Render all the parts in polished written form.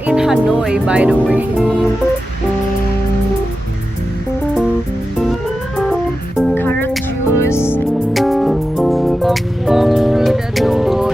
in Hanoi, by the way. Carrot juice. Walk through the door.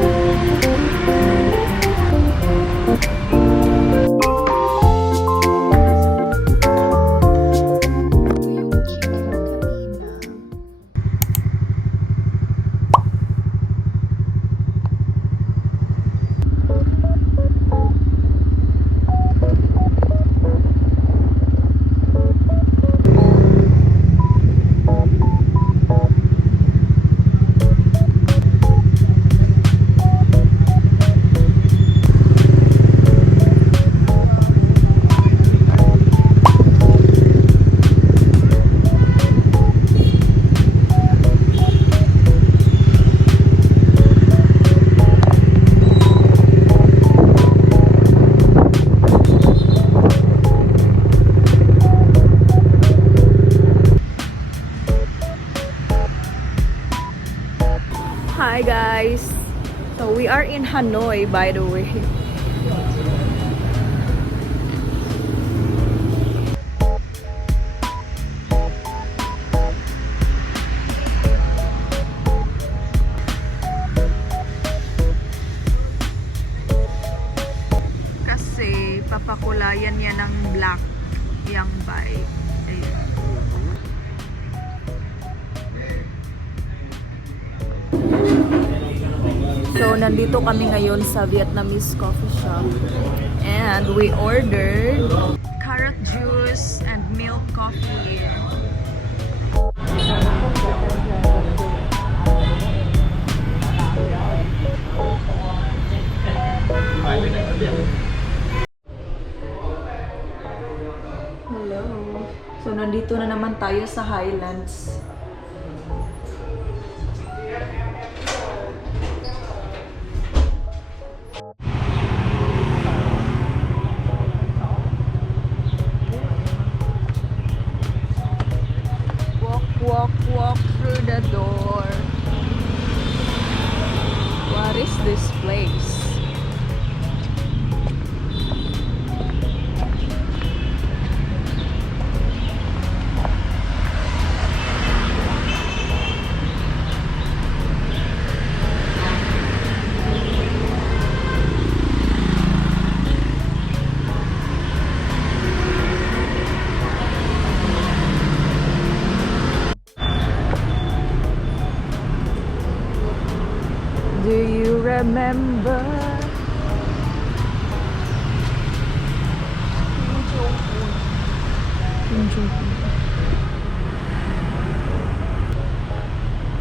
Hi guys! So we are in Hanoi, by the way. Kasi papakulayan niya ng black yung bike. Ayun. So, nandito kami ngayon sa Vietnamese coffee shop. And we ordered carrot juice and milk coffee. Hello. So, nandito na naman tayo sa Highlands. Walk through the door. What is this place? Do you remember?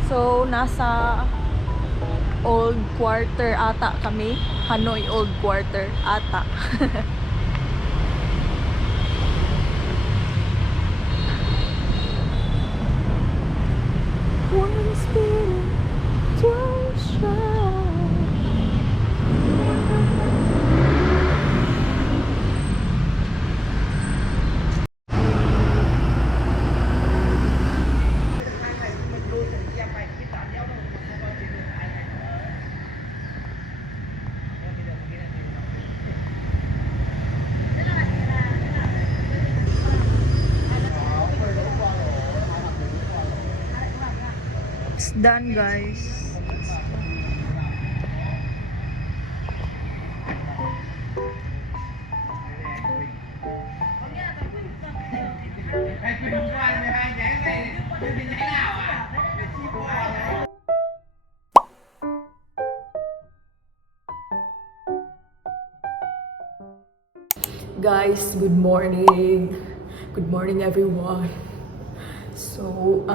So, nasa Old Quarter ata kami. Hanoi Old Quarter ata. One spirit, two shine. It's done, guys. Guys, good morning. Good morning, everyone. So,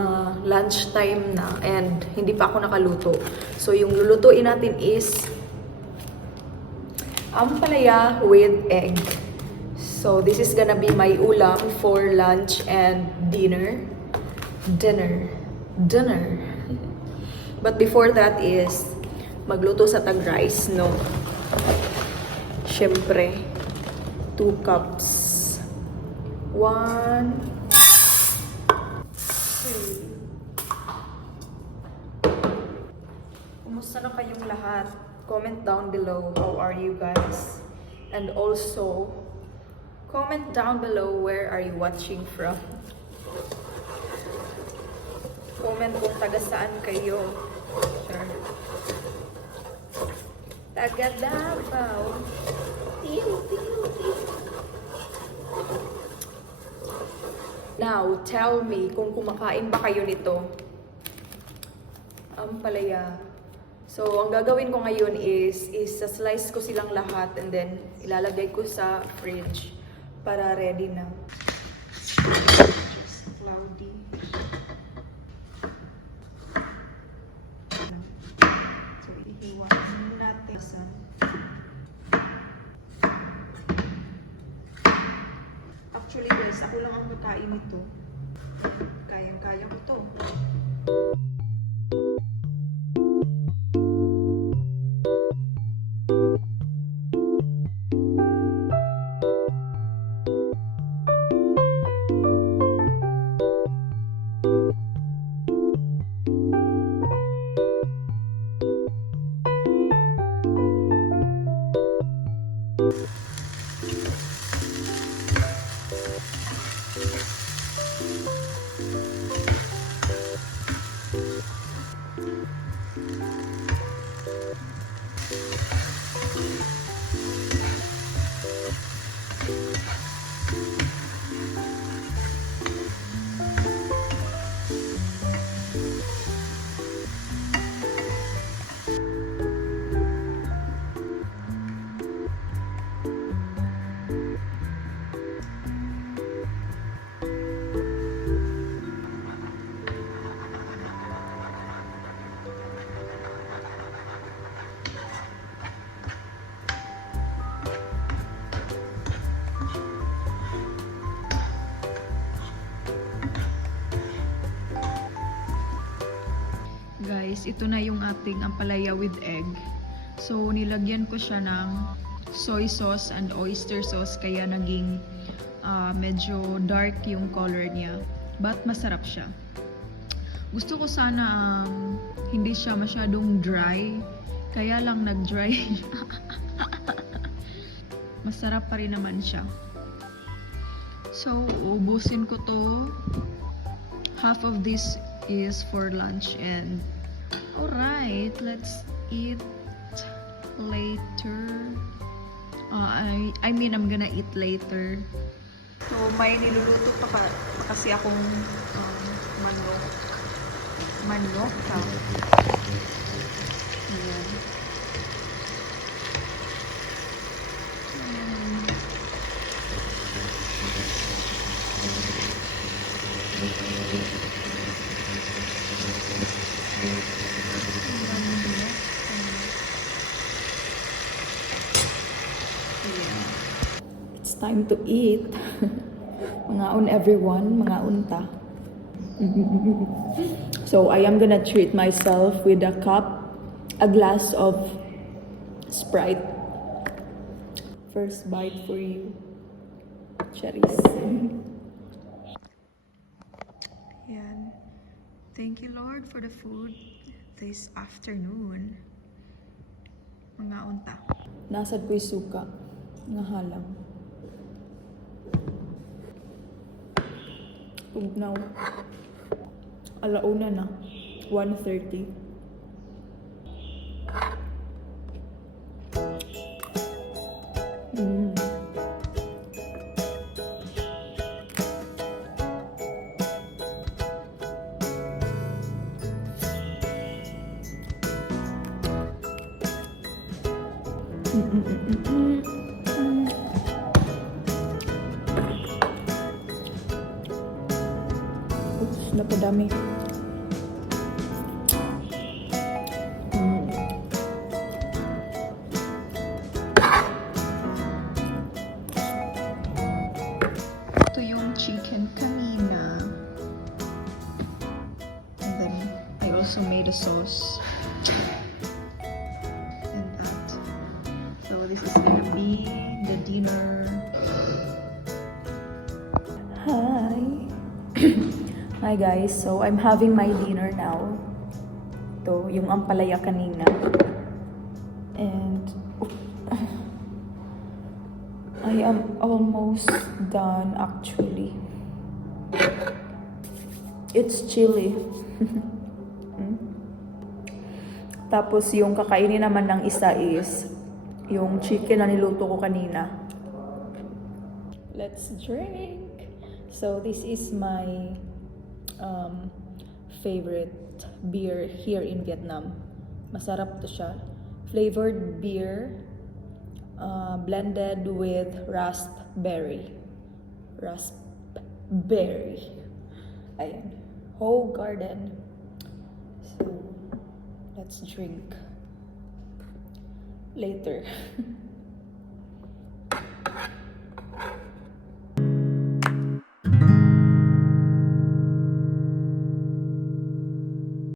lunchtime na and hindi pa ako nakaluto. So, yung lulutuin natin is ampalaya with egg. So, this is gonna be my ulam for lunch and dinner. But before that is magluto sa tag rice, no? Syempre, 2 cups. 1, 2. Kumusta na kayong lahat? Comment down below. How are you guys? And also, comment down below where are you watching from. Comment kung taga saan kayo. Sure. Taga Davao. Now, tell me kung kumakain ba kayo nito. Ampalaya. So, ang gagawin ko ngayon is slice ko silang lahat and then ilalagay ko sa fridge para ready na. Just cloudy. So, ihiwain natin sa actually guys, ako lang ang kakain nito. Kayang-kaya ko to. Guys, ito na yung ating ampalaya with egg. So, nilagyan ko siya ng soy sauce and oyster sauce kaya naging medyo dark yung color niya. But masarap siya. Gusto ko sana hindi siya masyadong dry. Kaya lang nag-dry. Masarap pa rin naman siya. So, ubusin ko to. Half of this is for lunch and alright, let's eat later. I mean, I'm gonna eat later. So, may niluluto pa kasi akong manok. Manok ka. Ayan. It's time to eat. Mga everyone, mga unta. So I am gonna treat myself with a glass of Sprite. First bite for you, cherries. Yan. Thank you, Lord, for the food this afternoon. Mga unta. Nasad ko'y suka. Nga halang. Tugnaw. Alauna na. 1:30. Oops, napadami. Ito yung chicken kanina. And then I also made a sauce. And that. So this is gonna be the dinner. Hi. Hi guys, so I'm having my dinner now. Ito, yung ampalaya kanina. And I am almost done actually. It's chili. Tapos yung kakainin naman ng isa is yung chicken na niluto ko kanina. Let's drink. So this is my favorite beer here in Vietnam. Masarap to siya. Flavored beer blended with raspberry. Raspberry. Ayan. Whole garden. So let's drink later.